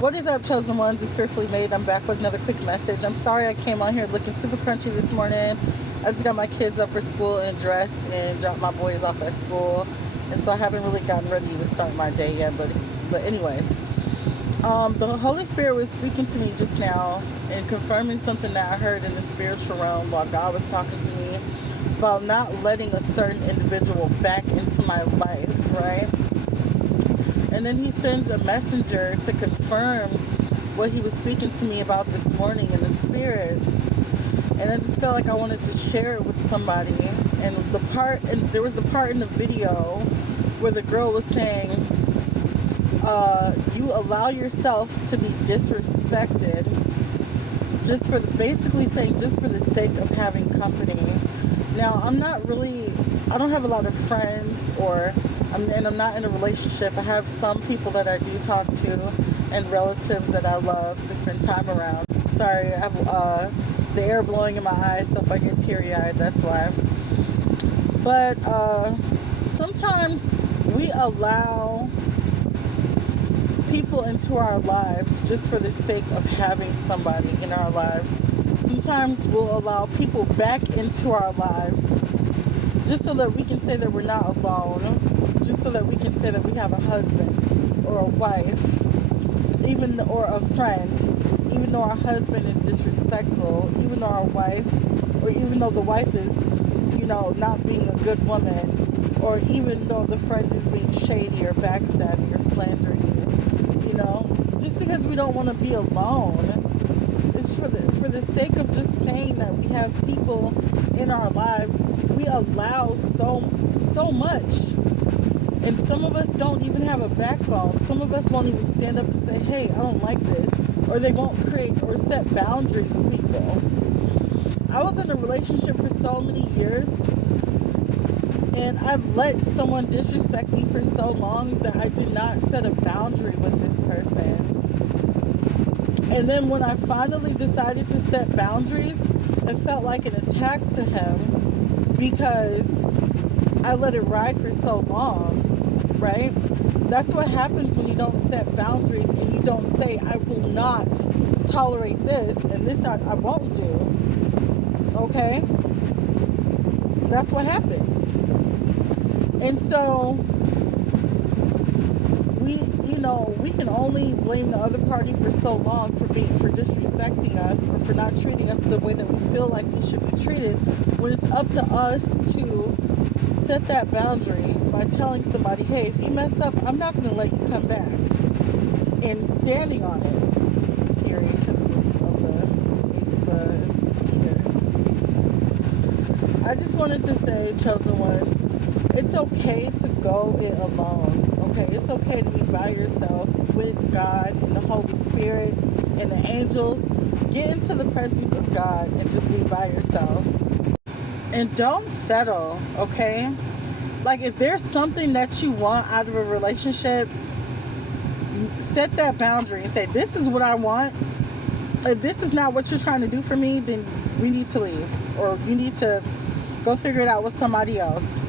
What is up, chosen ones? It's Fearfully Made. I'm back with another quick message. I'm sorry I came on here looking super crunchy this morning. I just got my kids up for school and dressed and dropped my boys off at school, and so I haven't really gotten ready to start my day yet. But anyways, the Holy Spirit was speaking to me just now and confirming something that I heard in the spiritual realm while God was talking to me about not letting a certain individual back into my life, right? And then he sends a messenger to confirm what he was speaking to me about this morning in the spirit. And I just felt like I wanted to share it with somebody. And there was a part in the video where the girl was saying, you allow yourself to be disrespected basically saying just for the sake of having company. Now, I don't have a lot of friends, and I'm not in a relationship. I have some people that I do talk to and relatives that I love to spend time around. Sorry, I have the air blowing in my eyes, so if I get teary-eyed, that's why. But sometimes we allow people into our lives just for the sake of having somebody in our lives. Sometimes we'll allow people back into our lives just so that we can say that we're not alone, just so that we can say that we have a husband or a wife, or a friend, even though our husband is disrespectful, even though our wife, or even though the wife is, not being a good woman, or even though the friend is being shady or backstabbing or slandering you, just because we don't want to be alone. It's for the sake of just saying that we have people in our lives. We allow so much. And some of us don't even have a backbone. Some of us won't even stand up and say, hey, I don't like this. Or they won't create or set boundaries with people. I was in a relationship for so many years, and I let someone disrespect me for so long that I did not set a boundary with this person. And then when I finally decided to set boundaries, it felt like an attack to him because I let it ride for so long, right? That's what happens when you don't set boundaries and you don't say, I will not tolerate this, and this I won't do, okay? That's what happens. And so we can only blame the other party for so long for disrespecting us or for not treating us the way that we feel like we should be treated, when it's up to us to set that boundary by telling somebody, hey, if you mess up, I'm not going to let you come back, and standing on it. It's teary because of the heater. I just wanted to say, chosen ones, it's okay to go it alone. Okay, it's okay to be by yourself with God and the Holy Spirit and the angels. Get into the presence of God and just be by yourself. And don't settle, okay? Like, if there's something that you want out of a relationship, set that boundary and say, this is what I want. If this is not what you're trying to do for me, then we need to leave. Or you need to go figure it out with somebody else.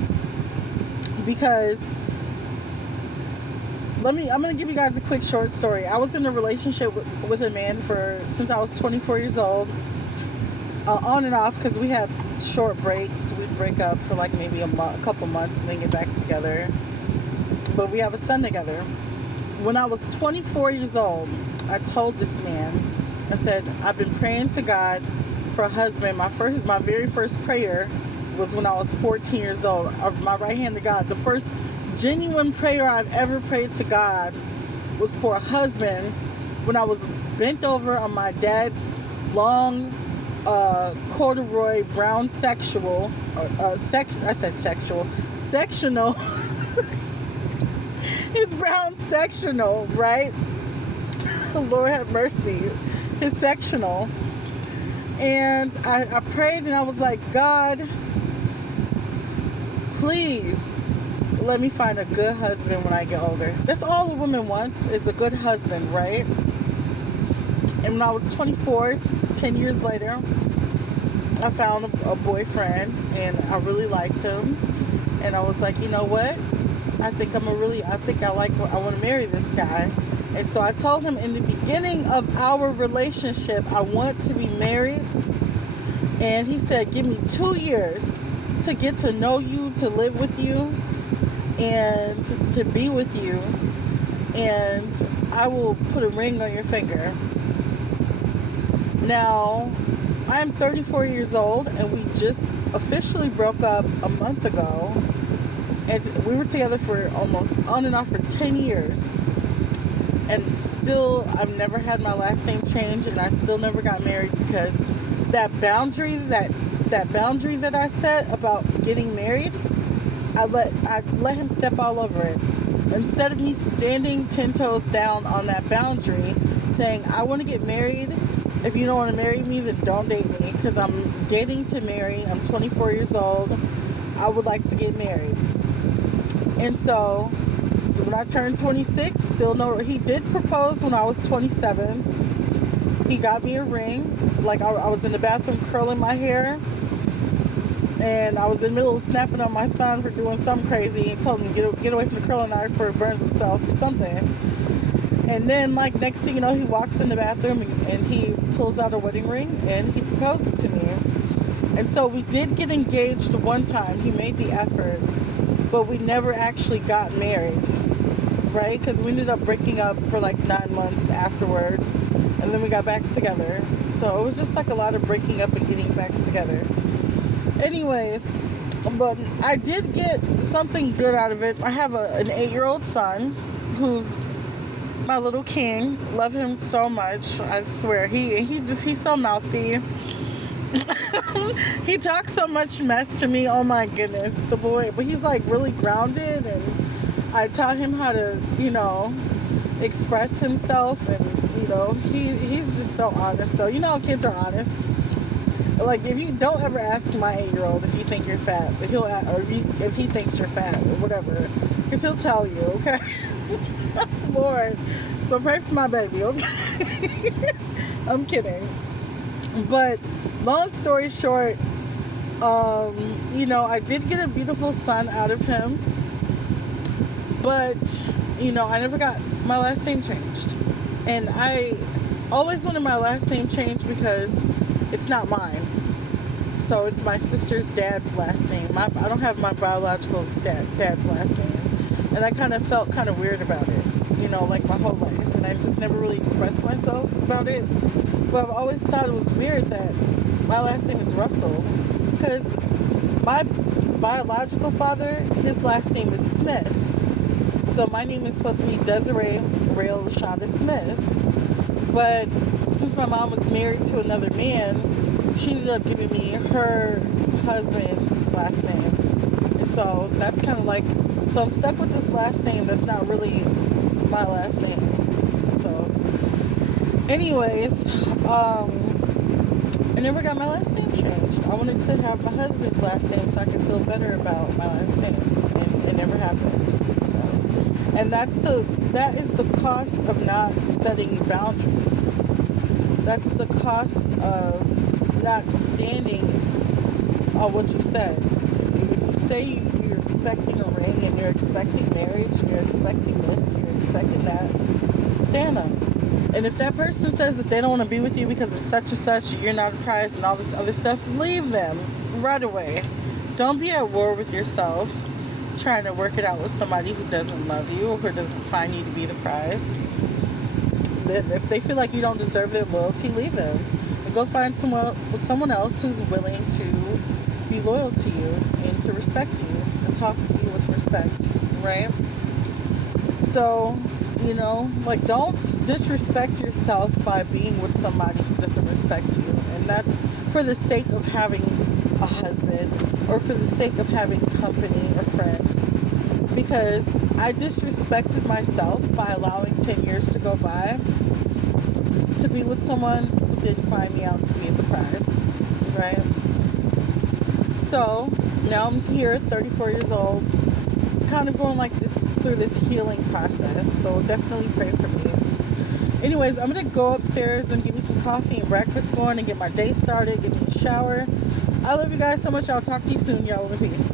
Because I'm going to give you guys a quick short story. I was in a relationship with a man since I was 24 years old. On and off, because we had short breaks. We'd break up for like maybe a couple months and then get back together. But we have a son together. When I was 24 years old, I told this man, I said, I've been praying to God for a husband. My very first prayer was when I was 14 years old. My right hand to God. The first genuine prayer I've ever prayed to God was for a husband when I was bent over on my dad's long corduroy brown sectional his brown sectional, right? Lord have mercy. His sectional. And I prayed and I was like, God, please let me find a good husband when I get older. That's all a woman wants, is a good husband, right? And when I was 24, 10 years later, I found a boyfriend and I really liked him. And I was like, you know what? I want to marry this guy. And so I told him in the beginning of our relationship, I want to be married. And he said, give me 2 years to get to know you, to live with you, and to be with you. And I will put a ring on your finger. Now, I'm 34 years old, and we just officially broke up a month ago. And we were together for almost on and off for 10 years. And still, I've never had my last name changed, and I still never got married because that boundary that I set about getting married, I let him step all over it. Instead of me standing 10 toes down on that boundary, saying, I want to get married. If you don't want to marry me, then don't date me, because I'm dating to marry. I'm 24 years old. I would like to get married. And so when I turned 26, still no, he did propose when I was 27. He got me a ring. Like, I was in the bathroom curling my hair, and I was in the middle of snapping on my son for doing something crazy, and told him get away from the curling iron before it burns itself or something. And then, like, next thing you know, he walks in the bathroom and he pulls out a wedding ring and he proposes to me. And so we did get engaged one time. He made the effort, but we never actually got married, right? Because we ended up breaking up for like 9 months afterwards, and then we got back together. So it was just like a lot of breaking up and getting back together. Anyways, but I did get something good out of it. I have an 8-year-old son who's my little king. Love him so much. I swear. He's so mouthy. He talks so much mess to me. Oh my goodness, the boy. But he's like really grounded, and I taught him how to, express himself, and he's just so honest though. You know how kids are honest. Like, if you don't ever ask my 8-year-old if you think you're fat, if he thinks you're fat or whatever, because he'll tell you, okay? Lord, so pray for my baby, okay? I'm kidding. But long story short, I did get a beautiful son out of him, but I never got my last name changed, and I always wanted my last name changed because it's not mine. So it's my sister's dad's last name. I don't have my biological dad's last name. And I kind of felt kind of weird about it, like my whole life. And I just never really expressed myself about it. But I've always thought it was weird that my last name is Russell. Because my biological father, his last name is Smith. So my name is supposed to be Desiree Rael Rashonda Smith. But since my mom was married to another man, she ended up giving me her husband's last name. And so that's kind of like, so I'm stuck with this last name that's not really my last name. So anyways, I never got my last name changed. I wanted to have my husband's last name so I could feel better about my last name, and it never happened. So, and that is the cost of not setting boundaries. That's the cost of not standing on what you said. If you say you're expecting a ring, and you're expecting marriage, and you're expecting this, you're expecting that, stand on it. And if that person says that they don't want to be with you because of such and such, you're not a prize and all this other stuff, leave them right away. Don't be at war with yourself trying to work it out with somebody who doesn't love you or who doesn't find you to be the prize. If they feel like you don't deserve their loyalty, leave them. And go find someone else who's willing to be loyal to you and to respect you and talk to you with respect, right? So, don't disrespect yourself by being with somebody who doesn't respect you. And that's for the sake of having a husband or for the sake of having company or friends. Because I disrespected myself by allowing 10 years to go by to be with someone who didn't find me out to be the prize, right? So now I'm here, 34 years old, kind of going like this through this healing process. So definitely pray for me. Anyways, I'm gonna go upstairs and get me some coffee and breakfast going and get my day started, get me a shower. I love you guys so much. I'll talk to you soon. Y'all in peace.